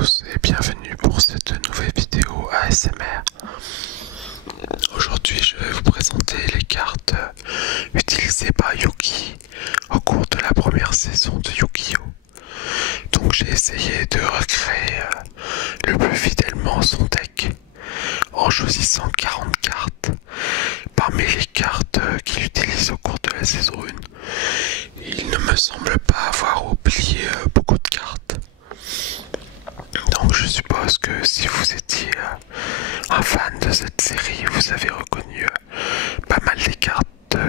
tous et bienvenue pour cette nouvelle vidéo ASMR. Aujourd'hui je vais vous présenter les cartes utilisées par Yuki au cours de la première saison de Yu-Gi-Oh! Donc j'ai essayé de recréer le plus fidèlement son deck en choisissant 40 cartes parmi les cartes qu'il utilise au cours de la saison 1. Il ne me semble pas avoir oublié beaucoup de cartes. Donc je suppose que si vous étiez un fan de cette série, vous avez reconnu pas mal des cartes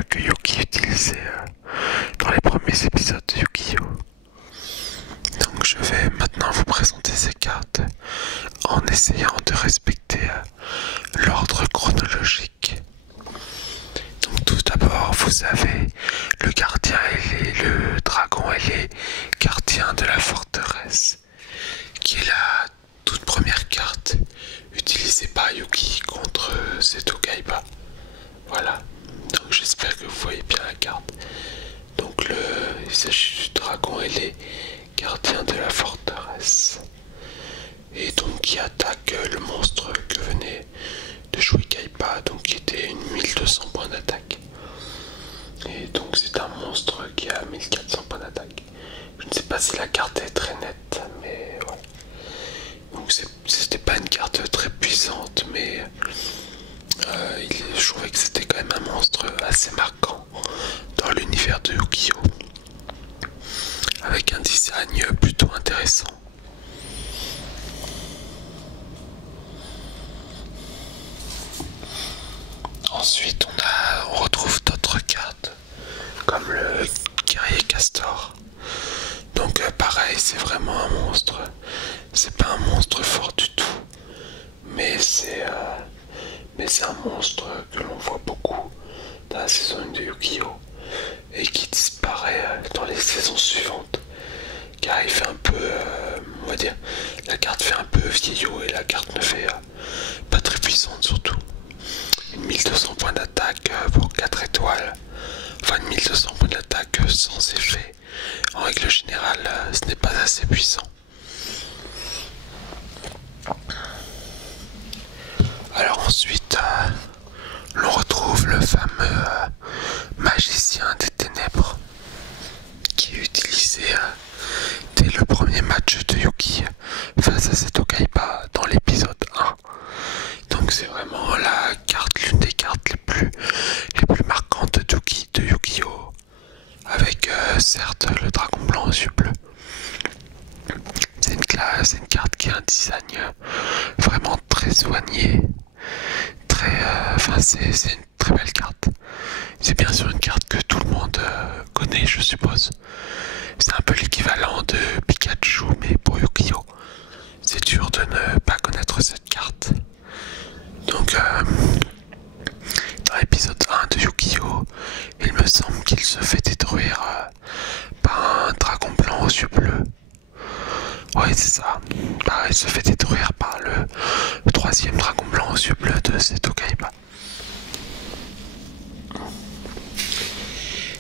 que Yuki utilisait dans les premiers épisodes de Yu-Gi-Oh! Donc je vais maintenant vous présenter ces cartes en essayant de respecter l'ordre chronologique. Donc tout d'abord vous avez le gardien ailé, le dragon ailé, gardien de la forteresse, qui est la toute première carte utilisée par Yuki contre Seto Kaiba. Voilà, donc j'espère que vous voyez bien la carte. Donc il s'agit du dragon ailé, gardien de la forteresse, et donc qui attaque le monstre que venait de jouer Kaiba, donc qui était une 1200 points d'attaque. Et donc c'est un monstre qui a 1400 points d'attaque. Je ne sais pas si la carte est très nette, mais voilà. Donc c'était pas une carte très puissante, mais je trouvais que c'était quand même un monstre assez marquant dans l'univers de Yu-Gi-Oh! Avec un design plutôt intéressant. Ensuite on retrouve d'autres cartes comme le guerrier castor. Donc pareil, c'est vraiment un monstre. C'est pas un monstre fort du tout, mais c'est un monstre que l'on voit beaucoup dans la saison 1 de Yu-Gi-Oh! Et qui disparaît dans les saisons suivantes, car il fait un peu, on va dire, la carte fait un peu vieillot et la carte ne fait pas très puissante surtout. Une 1200 points d'attaque pour 4 étoiles, enfin une 1200 points d'attaque sans effet. En règle générale, ce n'est pas assez puissant. Alors ensuite, l'on retrouve le fameux magicien des ténèbres qui est utilisé dès le premier match de Yuki face à Seto Kaiba dans l'épisode 1. Donc c'est vraiment l'une des cartes les plus marquantes de Yu-Gi-Oh! Avec certes le dragon blanc aux yeux bleus. C'est une carte qui a un design vraiment très soigné, c'est une très belle carte. C'est bien sûr une carte que tout le monde connaît, je suppose. C'est un peu l'équivalent de Pikachu, mais pour Yu-Gi-Oh! C'est dur de ne pas connaître cette carte. Donc dans l'épisode 1 de Yu-Gi-Oh! Il me semble qu'il se fait détruire par un dragon blanc aux yeux bleus. Ouais, c'est ça. Il se fait détruire par le troisième dragon blanc aux yeux bleus de Seto Kaiba.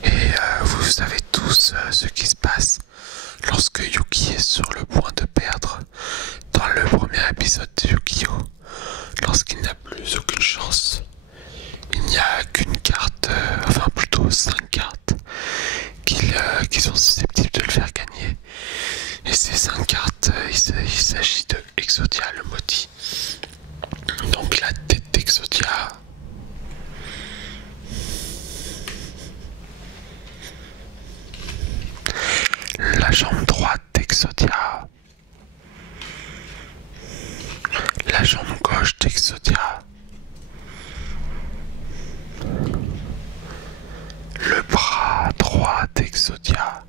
Et vous savez tous ce qui se passe lorsque Yuki est sur le point de perdre dans le premier épisode de Yu-Gi-Oh! Lorsqu'il n'a plus aucune chance. Il n'y a qu'une carte, enfin plutôt 5 cartes qui sont susceptibles de le faire gagner. Et ces 5 cartes, il s'agit de Exodia le maudit. Donc la tête d'Exodia, la jambe droite d'Exodia, la jambe gauche d'Exodia, le bras droit d'Exodia,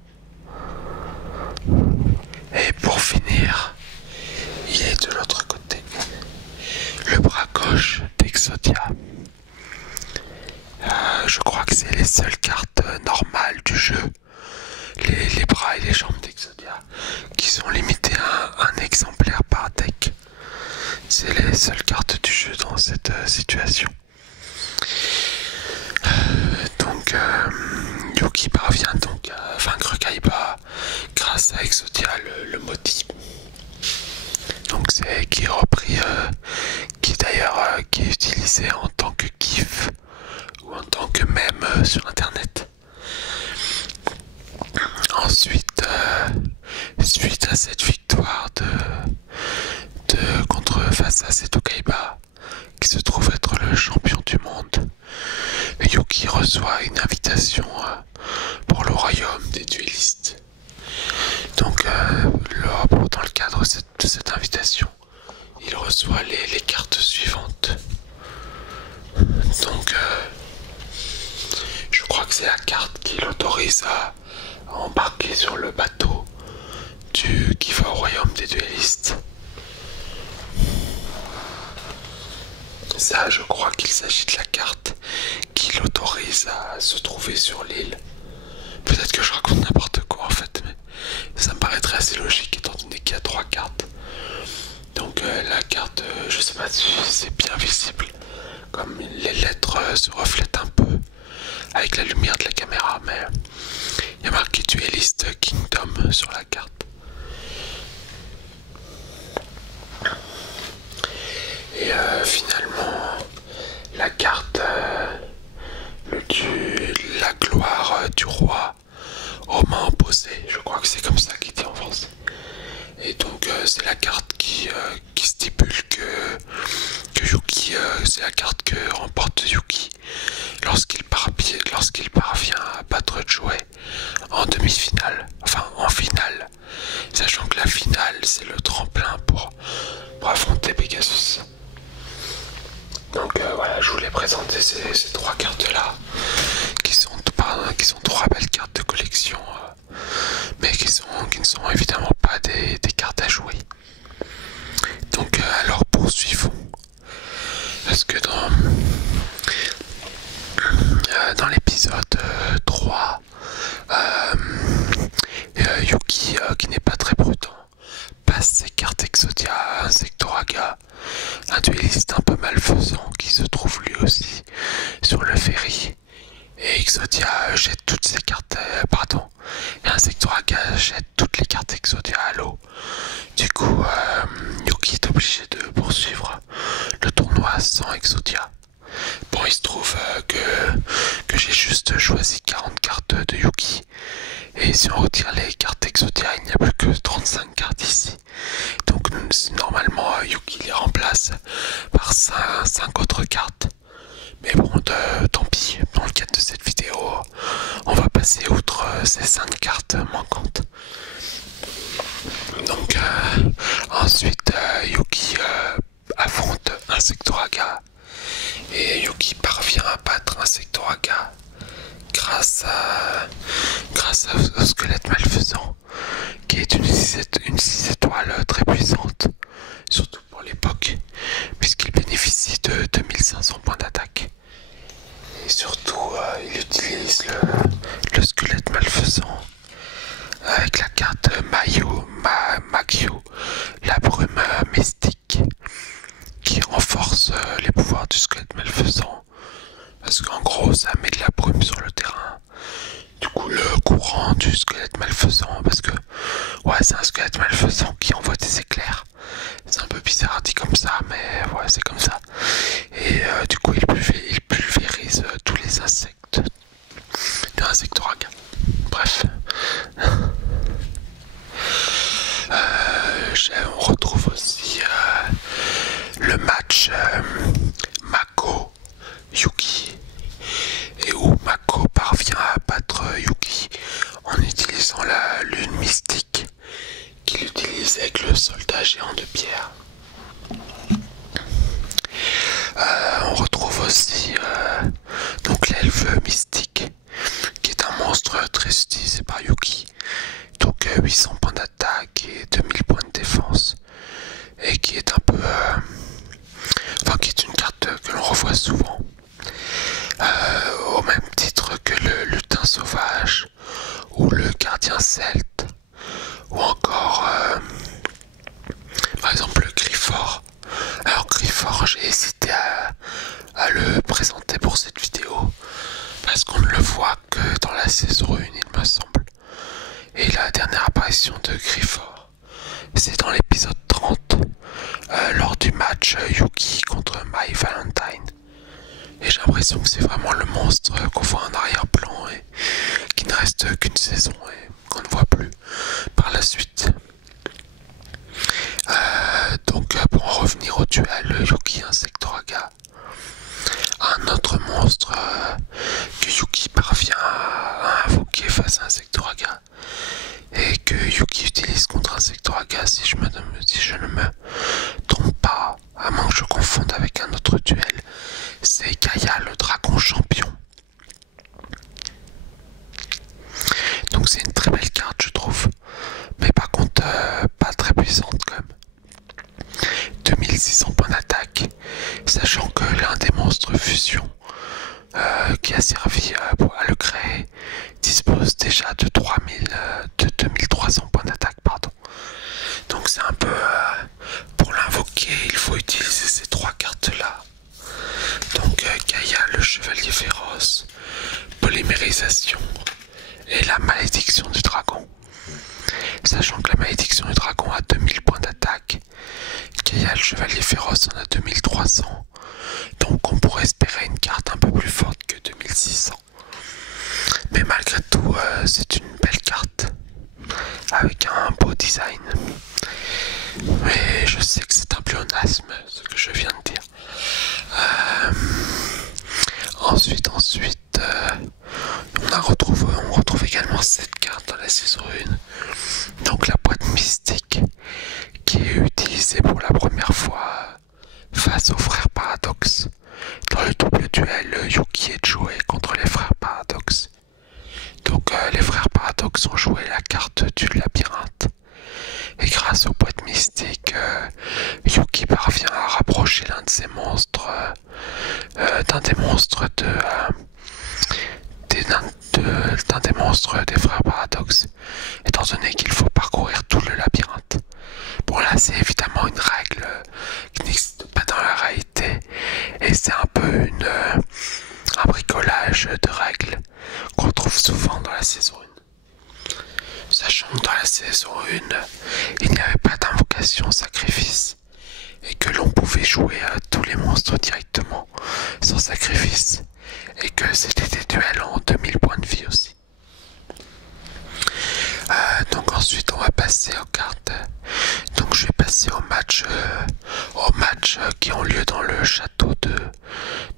et pour finir, il est de l'autre côté, le bras gauche d'Exodia. Je crois que c'est les seules cartes normales du jeu, les bras et les jambes d'Exodia, qui sont limitées à un exemplaire par deck. C'est les seules cartes du jeu dans cette situation. Donc Yuki parvient donc à vaincre Kaiba grâce à Exodia le maudit. qui est repris, qui d'ailleurs qui est utilisé en tant que GIF ou en tant que mème sur internet. Ensuite, suite à cette victoire face à Seto Kaiba, qui se trouve être le champion du monde, Yuki reçoit une invitation pour le royaume des duellistes. Donc, dans le cadre de cette invitation, il reçoit les cartes suivantes. Donc, je crois que c'est la carte qui l'autorise à embarquer sur le bateau qui va au royaume des duellistes. Ça, je crois qu'il s'agit de la carte qui l'autorise à se trouver sur l'île. Peut-être que je raconte n'importe quoi en fait, mais ça me paraîtrait assez logique étant donné qu'il y a 3 cartes. Donc la carte, je sais pas si c'est bien visible, comme les lettres se reflètent un peu avec la lumière de la caméra, mais il y a marqué Duelist Kingdom sur la carte. Et finalement, la carte, la gloire du roi aux mains opposées, je crois que c'est comme ça qu'il dit en français. Et donc c'est la carte qui stipule que Yuki, c'est la carte que remporte Yuki lorsqu'il parvient à battre Joey en demi-finale, enfin en finale, sachant que la finale c'est le tremplin pour affronter Pegasus. Donc voilà, je voulais présenter ces 3 cartes là qui sont 3 belles cartes de collection, mais qui ne sont évidemment pas des cartes à jouer. Donc alors poursuivons, parce que dans l'épisode 3, Yuki, qui n'est pas très prudent, passe ses cartes Exodia à Insectoraga, un dueliste un peu malfaisant qui se trouve lui aussi sur le ferry. Et Exodia jette toutes ses cartes, et Insectoraga jette toutes les cartes Exodia à l'eau. Du coup, Yuki est obligé de poursuivre le tournoi sans Exodia. Bon, il se trouve que j'ai juste choisi 40 cartes de Yuki. Et si on retire les cartes Exodia, il n'y a plus que 35 cartes ici. Donc normalement, Yuki les remplace par 5 autres cartes. Mais bon, tant pis, dans le cadre de cette vidéo, on va passer outre ces 5 cartes manquantes. Donc ensuite, Yuki affronte Insectoraga. Et Yuki parvient à battre Insectoraga grâce au squelette malfaisant, qui est une 6 étoiles très puissante, surtout pour l'époque, puisqu'il bénéficie de 2500 points d'attaque. Et surtout, il utilise le squelette malfaisant avec la carte Magyo, la brume mystique, qui renforce les pouvoirs du squelette malfaisant, parce qu'en gros ça met de la brume sur le terrain. Du coup le courant du squelette malfaisant, parce que ouais, c'est un squelette malfaisant qui envoie des éclairs, c'est un peu bizarre dit comme ça, mais ouais, c'est comme ça. Et du coup il pulvérise tous les insectes de Insectoraga. Bref. On retrouve aussi le match Mako Yuki, et où Mako parvient à battre Yuki en utilisant la lune mystique qu'il utilise avec le soldat géant de pierre. On retrouve aussi donc l'elfe mystique, qui est un monstre très utilisé par Yuki. Donc 800 points d'attaque et 2000 points de défense, et qui est un peu qui est une carte que l'on revoit souvent, au même titre que le lutin sauvage ou le gardien celte, ou encore par exemple le Grifford. Alors Grifford, j'ai hésité à le présenter pour cette vidéo parce qu'on ne le voit que dans la saison 1, il me semble. Et la dernière apparition de Grifford, c'est dans l'épisode 30, match Yuki contre My Valentine. Et j'ai l'impression que c'est vraiment le monstre qu'on voit en arrière-plan et qui ne reste qu'une saison et qu'on ne voit plus par la suite. Donc pour en revenir au duel Yuki Insectoraga, un autre monstre que Yuki parvient à invoquer face à Insectoraga et que Yuki utilise contre Insectoraga, si je ne me trompe pas, à moins que je confonde avec un autre duel, c'est Gaïa le dragon champion. Donc c'est une très belle carte je trouve, mais par contre pas très puissante quand même. 2600 points d'attaque, sachant que l'un des monstres fusion qui a servi à le créer dispose déjà de 2300 points d'attaque, pardon. Donc c'est un peu pour l'invoquer, il faut utiliser ces trois cartes là. Donc Gaïa le chevalier féroce, polymérisation et la malédiction du dragon. Sachant que la malédiction du dragon a 2000 points d'attaque, Gaïa le chevalier féroce en a 2300. Donc on pourrait espérer une carte un peu plus forte que 2600. Mais malgré tout, c'est une belle carte avec un beau design. Mais je sais que c'est un pléonasme ce que je viens de dire. Ensuite, on retrouve également cette carte dans la saison 1. Donc la boîte mystique qui est utilisée pour la première fois face aux frères Paradox dans le double duel Yuki et Joey contre les frères Paradox. Donc les frères Paradox ont joué la carte du labyrinthe et grâce aux boîtes mystiques, Yuki parvient à rapprocher l'un de ses monstres d'un des monstres des frères Paradox, étant donné qu'il faut parcourir tout le labyrinthe. Bon là c'est évidemment une règle qui n'existe pas dans la réalité et c'est un peu un bricolage de règles qu'on trouve souvent dans la saison 1. Sachant que dans la saison 1, il n'y avait pas d'invocation sacrifice et que l'on pouvait jouer à tous les monstres directement sans sacrifice et que c'était des duels en 2000 points de vie aussi. Donc ensuite on va passer aux cartes. Donc je vais passer aux matchs qui ont lieu dans le château de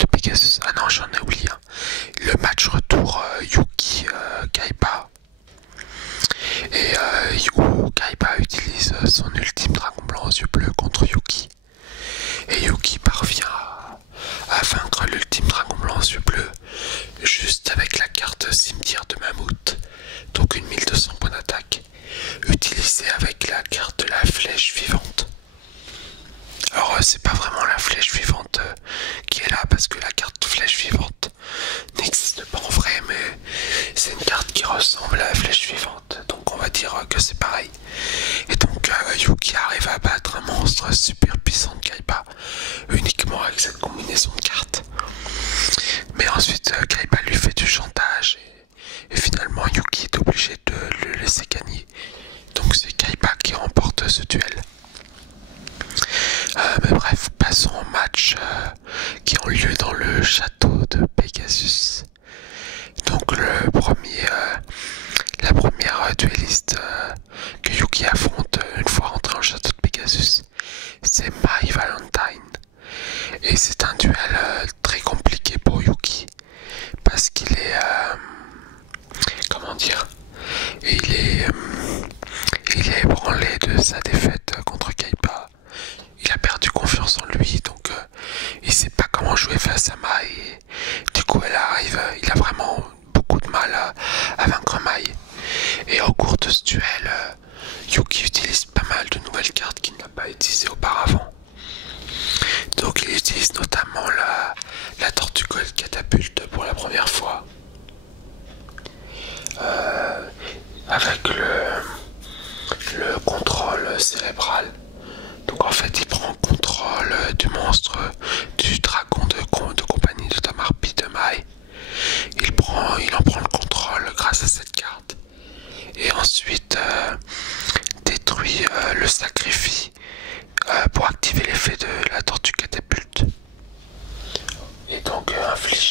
Pegasus. Ah non, j'en ai oublié un. Le match retour Yuki Kaiba. Et où Kaiba utilise son ultime dragon blanc aux yeux bleus contre Yuki. Et Yuki parvient à vaincre l'ultime dragon blanc aux yeux bleus juste avec la carte cimetière de mammouth. Donc une 1200 points d'attaque utilisée avec la carte de la flèche vivante. Alors c'est pas vraiment la flèche vivante qui est là parce que la carte flèche vivante n'existe pas en vrai, mais c'est une carte qui ressemble à la flèche vivante, donc on va dire que c'est pareil. Et donc Yuki arrive à battre un monstre super puissant de Kaiba uniquement avec cette combinaison de cartes. Mais ensuite Kaiba lui fait du chantage et finalement Yuki est obligé de le laisser gagner. Donc c'est Kaiba qui remporte ce duel. Mais bref, passons aux matchs qui ont lieu dans le château de Pegasus. Donc la première dueliste que Yuki affronte une fois rentré dans le château de Pegasus, c'est My Valentine. Et c'est un duel très compliqué pour Yuki parce qu'il est comment dire, il est ébranlé de sa défaite contre Kaiba. Il a perdu confiance en lui, donc il sait pas comment jouer face à Mai. Et du coup, il a vraiment beaucoup de mal à vaincre Mai. Et au cours de ce duel, Yuki utilise pas mal de nouvelles cartes qu'il n'a pas utilisées auparavant. Donc il utilise notamment la tortue catapulte pour la première fois. Avec le contrôle cérébral. Donc en fait il prend contrôle du monstre, du dragon de compagnie de Tamarpi de Mai. Il en prend le contrôle grâce à cette carte. Et ensuite détruit le sacrifice pour activer l'effet de la tortue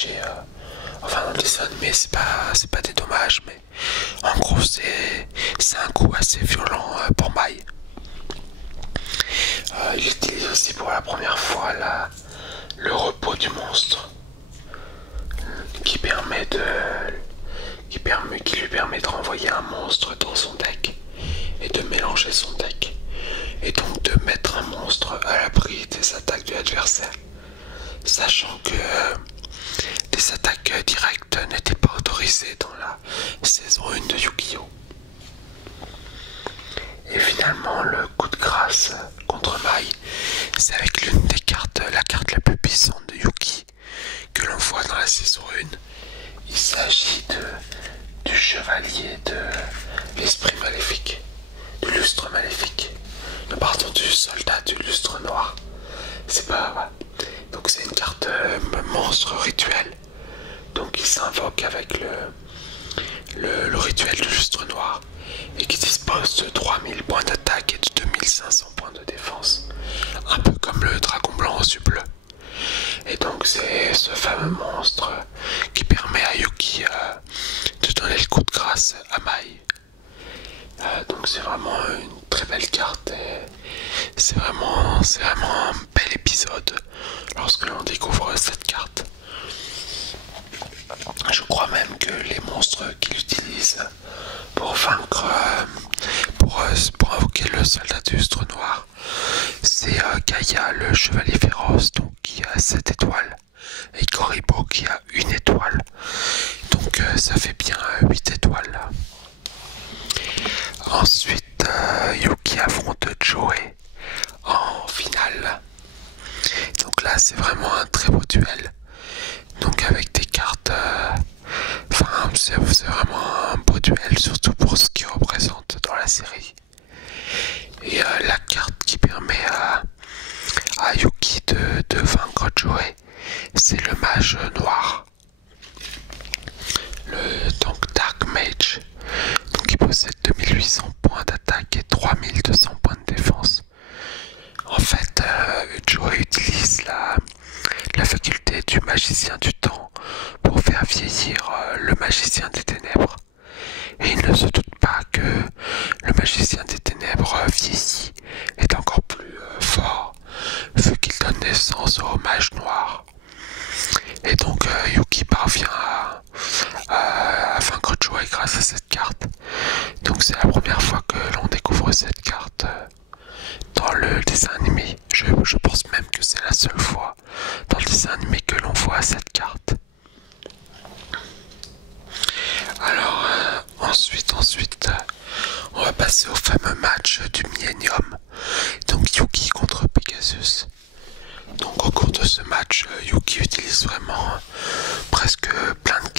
cachés. Enfin, dans le dessin animé, c'est pas des dommages, mais en gros, c'est un coup assez violent pour Mai. Il utilise aussi pour la première fois le repos du monstre qui lui permet de renvoyer un monstre dans son deck et de mélanger son deck et donc de mettre un monstre à l'abri des attaques de l'adversaire, sachant que les attaques directes n'étaient pas autorisées dans la saison 1 de Yu-Gi-Oh! Et finalement, le coup de grâce contre Mai, c'est avec l'une des cartes, la carte la plus puissante de Yuki que l'on voit dans la saison 1. Il s'agit du chevalier de l'esprit maléfique, du lustre maléfique. Pardon, du soldat du lustre noir. C'est pas... Donc c'est une carte monstre rituel. Donc il s'invoque avec le rituel du lustre noir et qui dispose de 3000 points d'attaque et de 2500 points de défense. Un peu comme le dragon blanc aux yeux bleus. Et donc c'est ce fameux monstre qui permet à Yuki de donner le coup de grâce à Mai. Donc c'est vraiment une très belle carte et c'est vraiment un bel épisode lorsque l'on découvre cette carte. Je crois même que les monstres qu'il utilise pour vaincre, pour invoquer le soldat du lustre noir, c'est Gaïa le chevalier féroce, donc qui a 7 étoiles, et Koribo qui a 1 étoile, donc ça fait bien 8 étoiles là. Ensuite, Yuki affronte Joey en finale. Donc là, c'est vraiment un très beau duel. Donc avec des cartes... Enfin, c'est vraiment un beau duel, surtout pour ce qu'il représente dans la série. Et la carte qui permet à Yuki de vaincre Joey, c'est le mage noir. Donc Dark Mage. Donc il possède 2800 points d'attaque et 3200 points de défense. En fait, Joey utilise la faculté du magicien du temps pour faire vieillir le magicien des ténèbres. Et il ne se doute pas que le magicien des ténèbres vieilli est encore plus fort, vu qu'il donne naissance au mage noir. Et donc Yuki parvient à vaincre Joey grâce à cette carte. Donc c'est la première fois que l'on découvre cette carte dans le dessin animé. Je pense même que c'est la seule fois dans le dessin animé que l'on voit cette carte. Alors ensuite, on va passer au fameux match du Millennium. Donc Yuki contre Pegasus. Donc au cours de ce match, Yuki utilise vraiment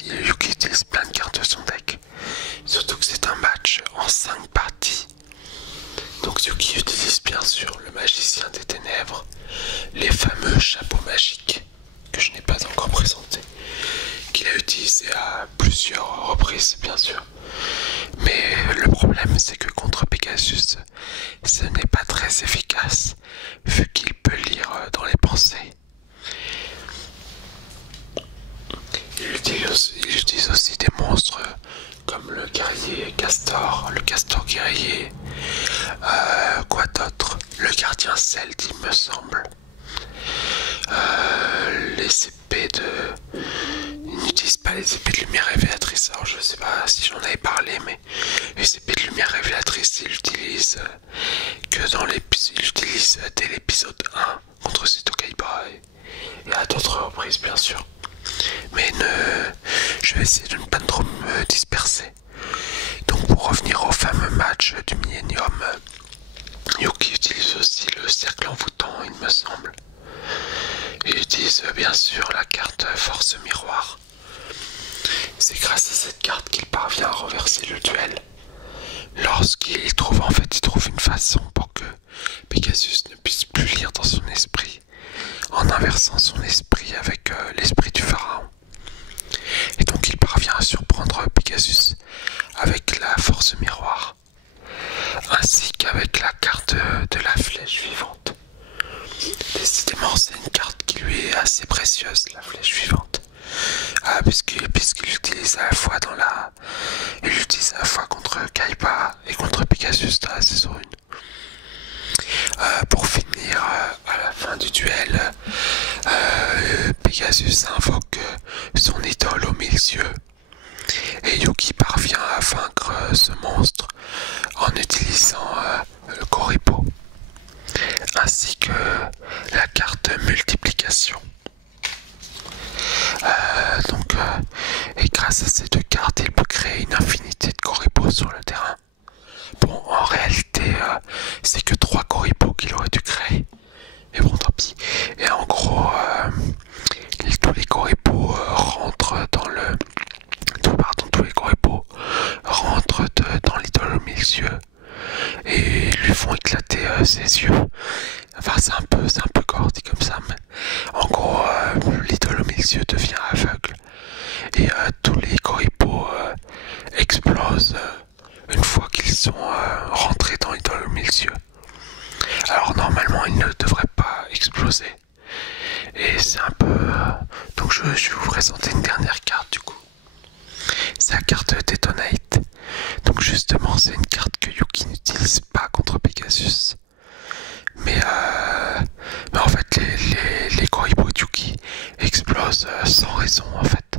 Yuki utilise plein de cartes de son deck. Surtout que c'est un match en 5 parties. Donc Yuki utilise bien sûr le magicien des ténèbres, les fameux chapeaux magiques que je n'ai pas encore présentés, qu'il a utilisé à plusieurs reprises bien sûr. Mais le problème c'est que contre Pegasus, ce n'est pas très efficace vu qu'il peut lire dans les pensées. Il utilise aussi des monstres comme le guerrier castor, le castor guerrier, quoi d'autre, le gardien celte il me semble, les épées de... Il n'utilise pas les épées de lumière révélatrice, alors je sais pas si j'en avais parlé, mais les épées de lumière révélatrice il utilise que dans l'épisode, il utilise dès l'épisode 1 contre Seto Kaiba et à d'autres reprises bien sûr. Mais je vais essayer de ne pas trop me disperser. Donc pour revenir au fameux match du Millennium, Yuki utilise aussi le cercle envoûtant il me semble. Il utilise bien sûr la carte force miroir. C'est grâce à cette carte qu'il parvient à renverser le duel. Lorsqu'il trouve une façon pour que Pegasus ne puisse plus lire dans son esprit, en inversant son esprit avec l'esprit du pharaon. Et donc il parvient à surprendre Pegasus avec la force miroir, ainsi qu'avec la carte de la flèche vivante. Décidément c'est une carte qui lui est assez précieuse, la flèche vivante. duel, Pegasus invoque son idole aux 1000 yeux et Yuki parvient à vaincre ce monstre en utilisant le Koripo ainsi que la carte multiplication. Et grâce à ces deux cartes, il peut créer une infinité de Koripo sur le terrain. Bon, en réalité, c'est que 3 Koripo qu'il aurait dû créer. Mais bon, tant pis. Et en gros, tous les Koripo rentrent dans le... tous les Koripo rentrent dans l'idole aux 1000 yeux et lui font éclater ses yeux. Enfin, c'est un peu gore dit comme ça, mais en gros, l'idole aux 1000 yeux devient aveugle et tous les Koripo explosent une fois qu'ils sont rentrés dans l'idole aux 1000 yeux. Alors normalement, ils ne devraient pas exploser. Et c'est un peu... Donc je vais vous présenter une dernière carte du coup. C'est la carte Detonate. Donc justement, c'est une carte que Yuki n'utilise pas contre Pegasus. Mais en fait, les Koribo de Yuki explosent sans raison en fait.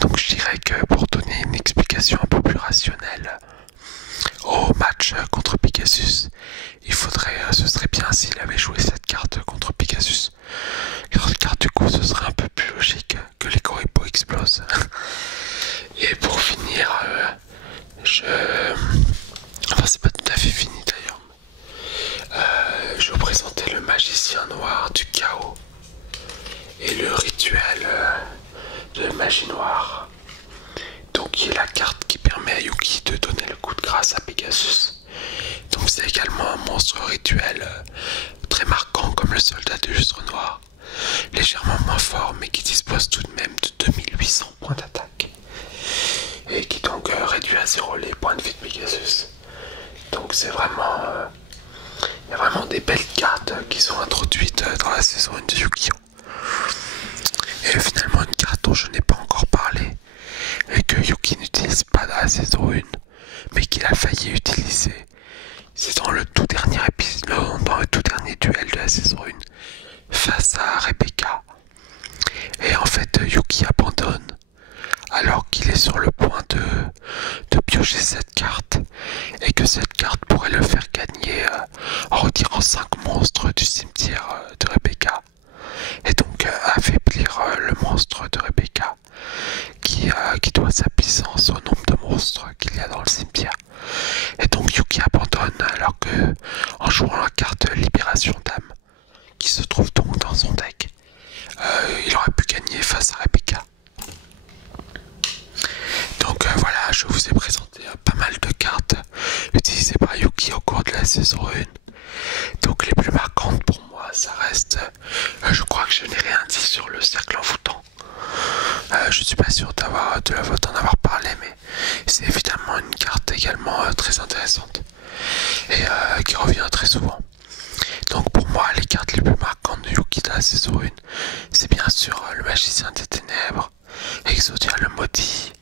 Donc je dirais que pour donner une explication un peu plus rationnelle au match contre Pegasus, ce serait bien s'il avait joué cette carte contre Pegasus. Car du coup, ce serait un peu plus logique que les Koribo explosent. Et pour finir, enfin, c'est pas tout à fait fini d'ailleurs. Je vais vous présenter le magicien noir du chaos et le rituel de magie noire. Donc, qui est la carte qui permet à Yuki de donner le coup de grâce à Pegasus. Donc, c'est également un monstre rituel très marquant comme le soldat de lustre noir, légèrement moins fort mais qui dispose tout de même de 2800 points d'attaque et qui donc réduit à 0 les points de vie de Pegasus. Donc c'est vraiment il y a vraiment des belles cartes qui sont introduites dans la saison 1 de Yu-Gi-Oh! Et finalement une carte dont je n'ai pas encore parlé et que Yuki n'utilise pas dans la saison 1 mais qu'il a failli utiliser, c'est dans le tout dernier épisode, dans le tout dernier duel de la saison 1 face à Rebecca. Et en fait, Yuki abandonne alors qu'il est sur le point de piocher cette carte et que cette carte pourrait le faire gagner en retirant 5 monstres du cimetière de Rebecca. Et donc affaiblir le monstre de Rebecca qui doit sa puissance au nombre de monstres qu'il y a dans le cimetière. Et donc Yuki abandonne alors que, en jouant la carte Libération d'âme qui se trouve donc dans son deck, il aurait pu gagner face à Rebecca. Donc voilà, je vous ai présenté pas mal de cartes utilisées par Yuki au cours de la saison 1. Donc les plus marquantes pour moi, ça reste... je crois que je n'ai rien dit sur le cercle envoûtant. Je suis pas sûr d'en avoir parlé, mais c'est évidemment une carte également très intéressante et qui revient très souvent. Donc pour moi, les cartes les plus marquantes de Yuki de la saison 1, c'est bien sûr le magicien des ténèbres, Exodia le maudit,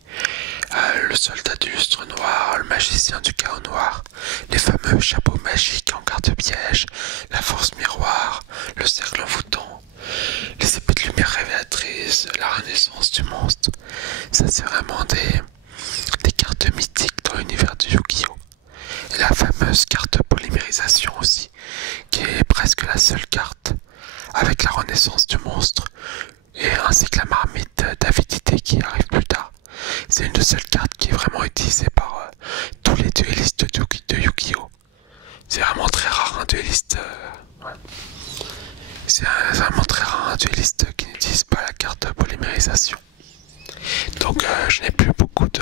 le soldat du lustre noir, le magicien du chaos noir, les fameux chapeaux magiques en carte piège, la force miroir, le cercle envoûtant, les épées de lumière révélatrices, la renaissance du monstre. Ça c'est vraiment des cartes mythiques dans l'univers de Yu-Gi-Oh! Et la fameuse carte polymérisation aussi, qui est presque la seule carte avec la renaissance du monstre, et ainsi que la marmite d'avidité qui arrive plus tard. C'est une des seules cartes qui est vraiment utilisée par tous les duellistes de Yu-Gi-Oh! C'est vraiment très rare un duelliste. Ouais. C'est vraiment très rare un duelliste qui n'utilise pas la carte polymérisation. Donc je n'ai plus beaucoup de